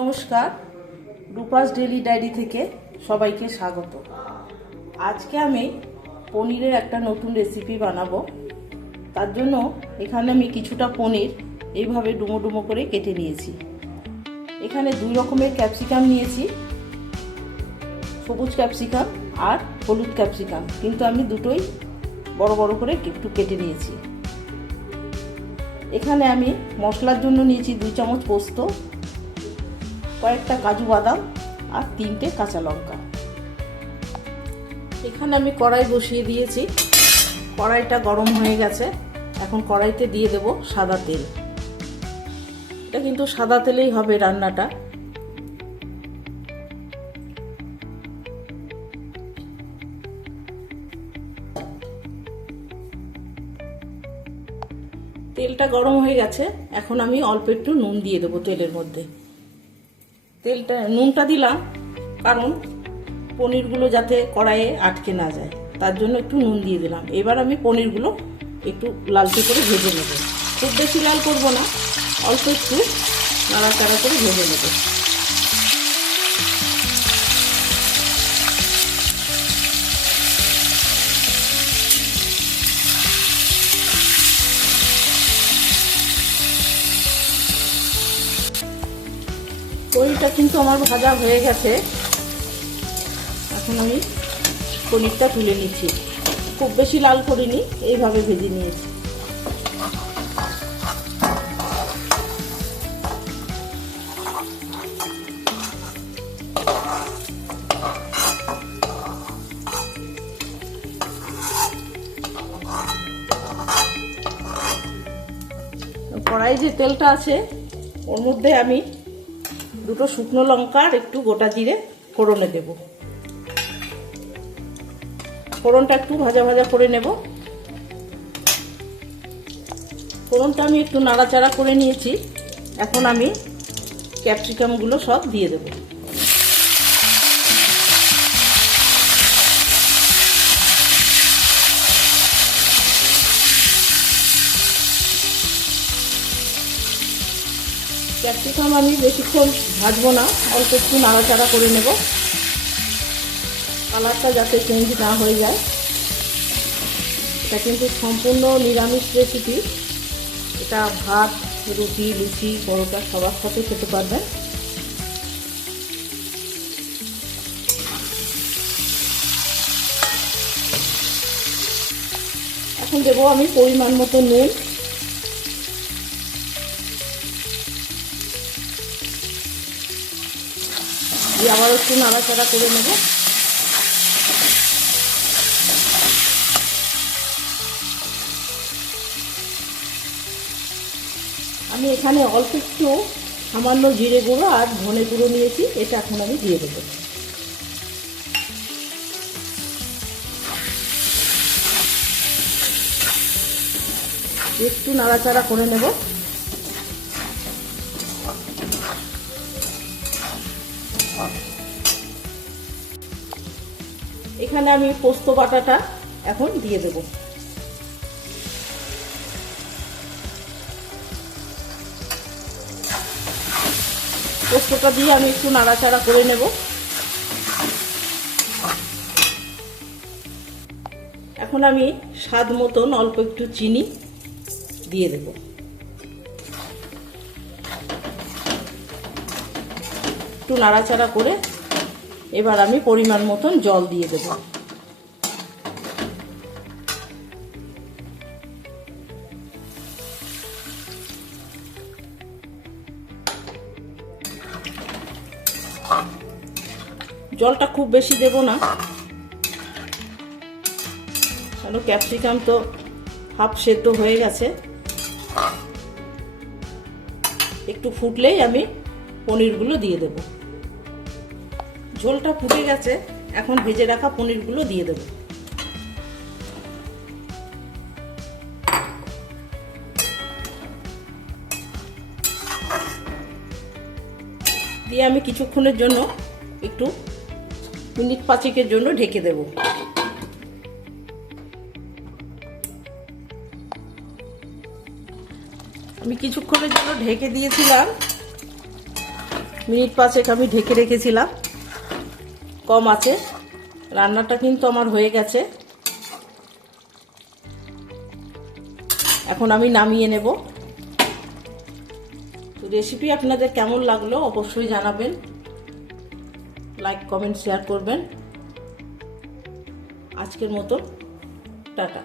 নমস্কার, Rupa's daily diary থেকে সবাইকে স্বাগত। আজকে আমি পনিরের একটা নতুন রেসিপি বানাবো। তার জন্য এখানে আমি কিছুটা পনির এইভাবে ডুমো ডুমো করে কেটে নিয়েছি। এখানে দুই রকমের ক্যাপসিকাম নিয়েছি, সবুজ ক্যাপসিকাম আর হলুদ ক্যাপসিকাম, কিন্তু আমি দুটোই বড় বড় করে একটু কেটে নিয়েছি। এখানে আমি মশলার জন্য নিয়েছি 2 চামচ পোস্ত, কয়েকটা কাজু বাদাম আর 3টে কাঁচা লঙ্কা। এখানে আমি কড়াই বসিয়ে দিয়েছি, কড়াইটা গরম হয়ে গেছে। এখন কড়াইতে দিয়ে দেব সাদা তেল। এটা কিন্তু সাদা তেলেই হবে রান্নাটা। তেলটা গরম হয়ে গেছে, এখন আমি অল্প একটু নুন দিয়ে দেবো তেলের মধ্যে। নুনটা দিলাম কারণ পনিরগুলো যাতে কড়াইয়ে আটকে না যায়, তার জন্য একটু নুন দিয়ে দিলাম। এবার আমি পনিরগুলো একটু লালচে করে ভেজে নেব। খুব বেশি লাল করব না, অল্প একটু নাড়াচাড়া করে ভেজে নেব। পনিরটা কিন্তু আমার ভাজা হয়ে গেছে। এখন আমি পনিরটা তুলে নিচ্ছি। খুব বেশি লাল করিনি, এইভাবে ভেজে নিয়েছি। কড়াই যে তেলটা আছে ওর মধ্যে আমি 2টো শুকনো লঙ্কা আর একটু গোটা জিরে ফোড়নে দেব। ফোড়নটা একটু ভাজা ভাজা করে নেব। ফোড়নটা আমি একটু নাড়াচাড়া করে নিয়েছি। এখন আমি ক্যাপসিকামগুলো সব দিয়ে দেব। ক্যাপসিকাম আমি বেশিক্ষণ ভাজবো না, অল্প একটু নাড়াচাড়া করে নেব, কালারটা যাতে চেঞ্জ না হয়ে যায়। এটা কিন্তু সম্পূর্ণ নিরামিষ রেসিপি। এটা ভাত, রুটি, লুচি, পরোটা সবার সাথে খেতে পারবেন। এখন দেবো আমি পরিমাণ মতো নুন। দিয়ে আবার একটু নাড়াচাড়া করে নেব। আমি এখানে অল্প একটু সামান্য জিরে গুঁড়ো আর ধনে গুঁড়ো নিয়েছি, এটা এখন আমি দিয়ে দেবো। একটু নাড়াচাড়া করে নেব। এখানে আমি পোস্ত বাটাটা এখন দিয়ে দেব। পোস্তটা দিয়ে আমি একটু নাড়াচাড়া করে নেব। এখন আমি স্বাদ মতন অল্প একটু চিনি দিয়ে দেব। একটু নাড়াচাড়া করে এবার আমি পরিমাণ মতন জল দিয়ে দেব। জলটা খুব বেশি দেব না, কারণ ক্যাপসিকাম তো হাফ সেদ্ধ হয়ে গেছে। একটু ফুটলেই আমি পনিরগুলো দিয়ে দেব। ঝোলটা ফুটে গেছে, এখন ভেজে রাখা পনিরগুলো দিয়ে দেব। দিয়ে আমি কিছুক্ষণের জন্য একটু মিনিট 5 জন্য ঢেকে দেব। আমি কিছুক্ষণের জন্য ঢেকে দিয়েছিলাম। মিনিট 5 আমি ঢেকে রেখেছিলাম কম আছে। রান্নাটা কিন্তু আমার হয়ে গেছে। এখন আমি নামিয়ে নেব। তো রেসিপি আপনাদের কেমন লাগলো অবশ্যই জানাবেন, লাইক কমেন্ট শেয়ার করবেন। আজকের মতো টাটা।